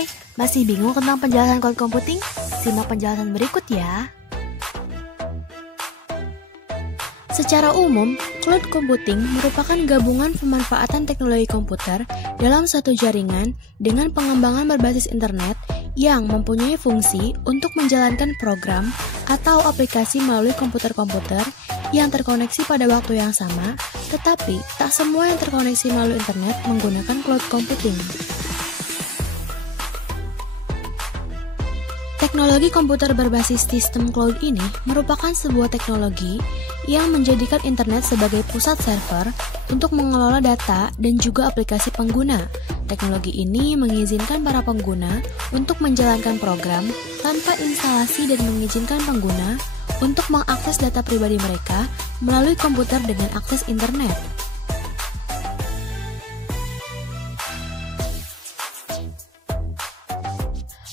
Hai, masih bingung tentang penjelasan cloud computing? Simak penjelasan berikut ya. Secara umum, cloud computing merupakan gabungan pemanfaatan teknologi komputer dalam suatu jaringan dengan pengembangan berbasis internet yang mempunyai fungsi untuk menjalankan program atau aplikasi melalui komputer-komputer yang terkoneksi pada waktu yang sama, tetapi tak semua yang terkoneksi melalui internet menggunakan cloud computing. Teknologi komputer berbasis sistem cloud ini merupakan sebuah teknologi yang menjadikan internet sebagai pusat server untuk mengelola data dan juga aplikasi pengguna. Teknologi ini mengizinkan para pengguna untuk menjalankan program tanpa instalasi dan mengizinkan pengguna untuk mengakses data pribadi mereka melalui komputer dengan akses internet.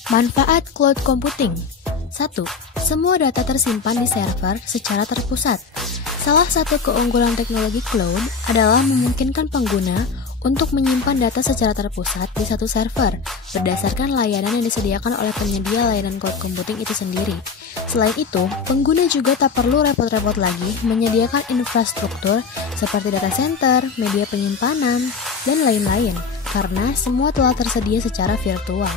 Manfaat cloud computing. 1. Semua data tersimpan di server secara terpusat. Salah satu keunggulan teknologi cloud adalah memungkinkan pengguna untuk menyimpan data secara terpusat di satu server berdasarkan layanan yang disediakan oleh penyedia layanan cloud computing itu sendiri. Selain itu, pengguna juga tak perlu repot-repot lagi menyediakan infrastruktur seperti data center, media penyimpanan, dan lain-lain karena semua telah tersedia secara virtual.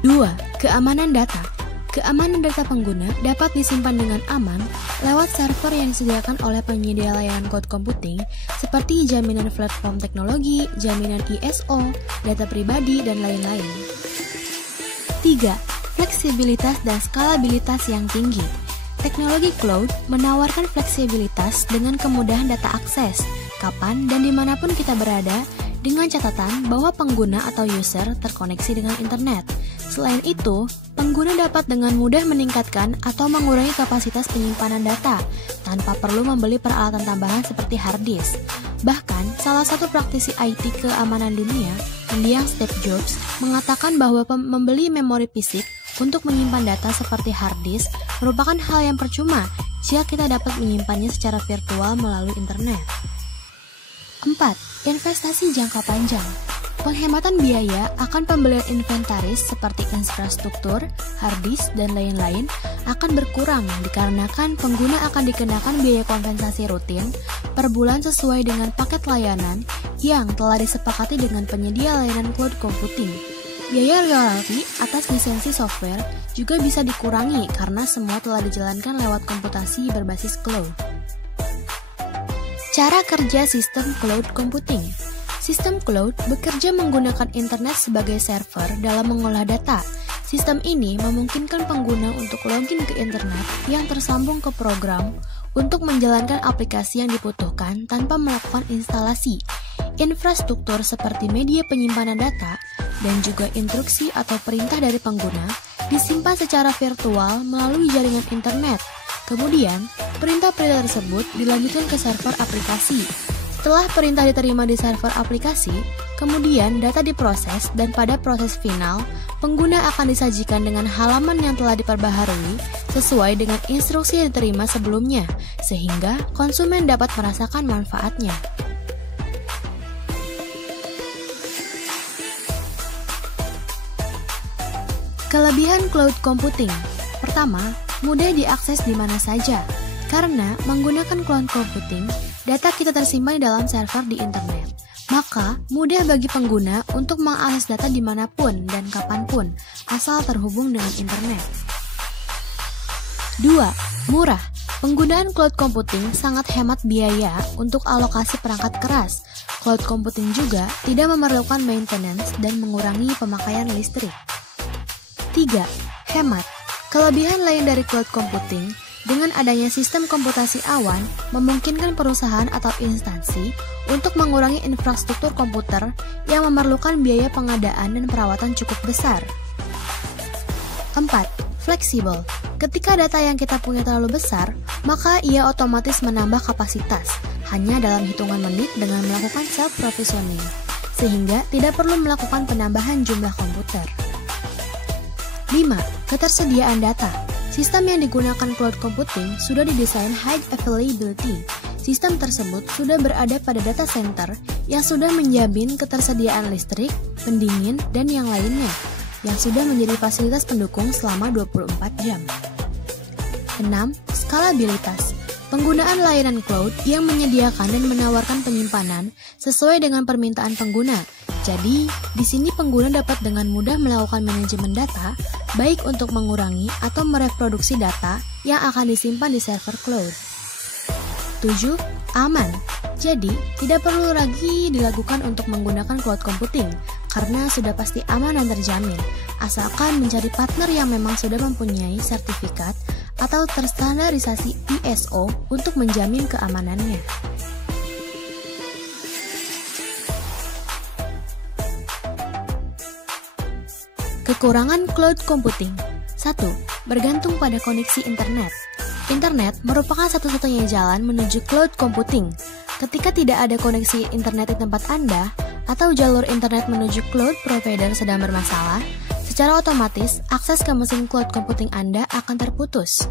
2. Keamanan data. Keamanan data pengguna dapat disimpan dengan aman lewat server yang disediakan oleh penyedia layanan cloud computing seperti jaminan platform teknologi, jaminan ISO, data pribadi, dan lain-lain. 3. Fleksibilitas dan skalabilitas yang tinggi. Teknologi cloud menawarkan fleksibilitas dengan kemudahan data akses, kapan dan dimanapun kita berada, dengan catatan bahwa pengguna atau user terkoneksi dengan internet. Selain itu, pengguna dapat dengan mudah meningkatkan atau mengurangi kapasitas penyimpanan data tanpa perlu membeli peralatan tambahan seperti hard disk. Bahkan, salah satu praktisi IT keamanan dunia, mendiang Steve Jobs, mengatakan bahwa membeli memori fisik untuk menyimpan data seperti hard disk merupakan hal yang percuma jika kita dapat menyimpannya secara virtual melalui internet. 4. Investasi jangka panjang. Penghematan biaya akan pembelian inventaris seperti infrastruktur, hard disk, dan lain-lain akan berkurang dikarenakan pengguna akan dikenakan biaya kompensasi rutin per bulan sesuai dengan paket layanan yang telah disepakati dengan penyedia layanan cloud computing. Biaya royalti atas lisensi software juga bisa dikurangi karena semua telah dijalankan lewat komputasi berbasis cloud. Cara kerja sistem cloud computing. Sistem cloud bekerja menggunakan internet sebagai server dalam mengolah data. Sistem ini memungkinkan pengguna untuk login ke internet yang tersambung ke program untuk menjalankan aplikasi yang dibutuhkan tanpa melakukan instalasi. Infrastruktur seperti media penyimpanan data dan juga instruksi atau perintah dari pengguna disimpan secara virtual melalui jaringan internet. Kemudian, perintah-perintah tersebut dilanjutkan ke server aplikasi. Setelah perintah diterima di server aplikasi, kemudian data diproses dan pada proses final, pengguna akan disajikan dengan halaman yang telah diperbaharui sesuai dengan instruksi yang diterima sebelumnya, sehingga konsumen dapat merasakan manfaatnya. Kelebihan cloud computing. Pertama, mudah diakses di mana saja. Karena menggunakan cloud computing, data kita tersimpan di dalam server di internet. Maka, mudah bagi pengguna untuk mengakses data dimanapun dan kapanpun, asal terhubung dengan internet. 2. Murah. Penggunaan cloud computing sangat hemat biaya untuk alokasi perangkat keras. Cloud computing juga tidak memerlukan maintenance dan mengurangi pemakaian listrik. 3. Hemat. Kelebihan lain dari cloud computing, dengan adanya sistem komputasi awan, memungkinkan perusahaan atau instansi untuk mengurangi infrastruktur komputer yang memerlukan biaya pengadaan dan perawatan cukup besar. 4. Fleksibel. Ketika data yang kita punya terlalu besar, maka ia otomatis menambah kapasitas, hanya dalam hitungan menit dengan melakukan self-provisioning, sehingga tidak perlu melakukan penambahan jumlah komputer. 5. Ketersediaan data. Sistem yang digunakan cloud computing sudah didesain high availability. Sistem tersebut sudah berada pada data center yang sudah menjamin ketersediaan listrik, pendingin, dan yang lainnya. yang sudah menjadi fasilitas pendukung selama 24 jam. 6. Skalabilitas. Penggunaan layanan cloud yang menyediakan dan menawarkan penyimpanan sesuai dengan permintaan pengguna. Jadi, di sini pengguna dapat dengan mudah melakukan manajemen data, baik untuk mengurangi atau mereproduksi data yang akan disimpan di server cloud. 7. Aman. Jadi, tidak perlu lagi dilakukan untuk menggunakan cloud computing, karena sudah pasti aman dan terjamin, asalkan mencari partner yang memang sudah mempunyai sertifikat atau terstandarisasi ISO untuk menjamin keamanannya. Kekurangan cloud computing. 1. Bergantung pada koneksi internet. Internet merupakan satu-satunya jalan menuju cloud computing. Ketika tidak ada koneksi internet di tempat Anda, atau jalur internet menuju cloud provider sedang bermasalah, secara otomatis akses ke mesin cloud computing Anda akan terputus.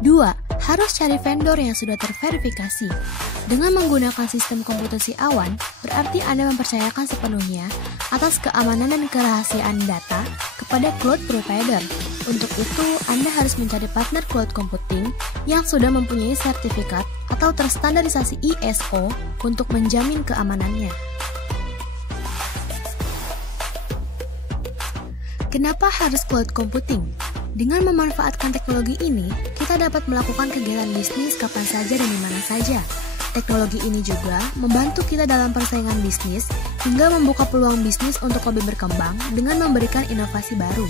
2. Harus cari vendor yang sudah terverifikasi. Dengan menggunakan sistem komputasi awan, berarti Anda mempercayakan sepenuhnya atas keamanan dan kerahasiaan data kepada cloud provider. Untuk itu, Anda harus mencari partner cloud computing yang sudah mempunyai sertifikat atau terstandarisasi ISO untuk menjamin keamanannya. Kenapa harus cloud computing? Dengan memanfaatkan teknologi ini, kita dapat melakukan kegiatan bisnis kapan saja dan di mana saja. Teknologi ini juga membantu kita dalam persaingan bisnis hingga membuka peluang bisnis untuk lebih berkembang dengan memberikan inovasi baru.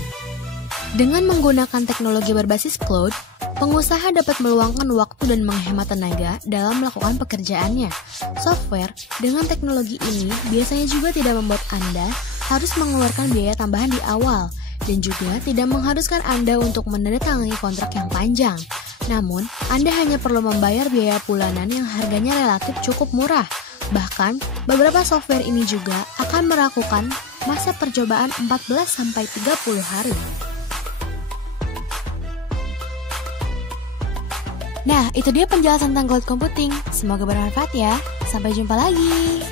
Dengan menggunakan teknologi berbasis cloud, pengusaha dapat meluangkan waktu dan menghemat tenaga dalam melakukan pekerjaannya. Software dengan teknologi ini biasanya juga tidak membuat Anda harus mengeluarkan biaya tambahan di awal, dan juga tidak mengharuskan Anda untuk menandatangani kontrak yang panjang. Namun, Anda hanya perlu membayar biaya bulanan yang harganya relatif cukup murah. Bahkan, beberapa software ini juga akan melakukan masa percobaan 14-30 hari. Nah, itu dia penjelasan tentang cloud computing. Semoga bermanfaat ya. Sampai jumpa lagi.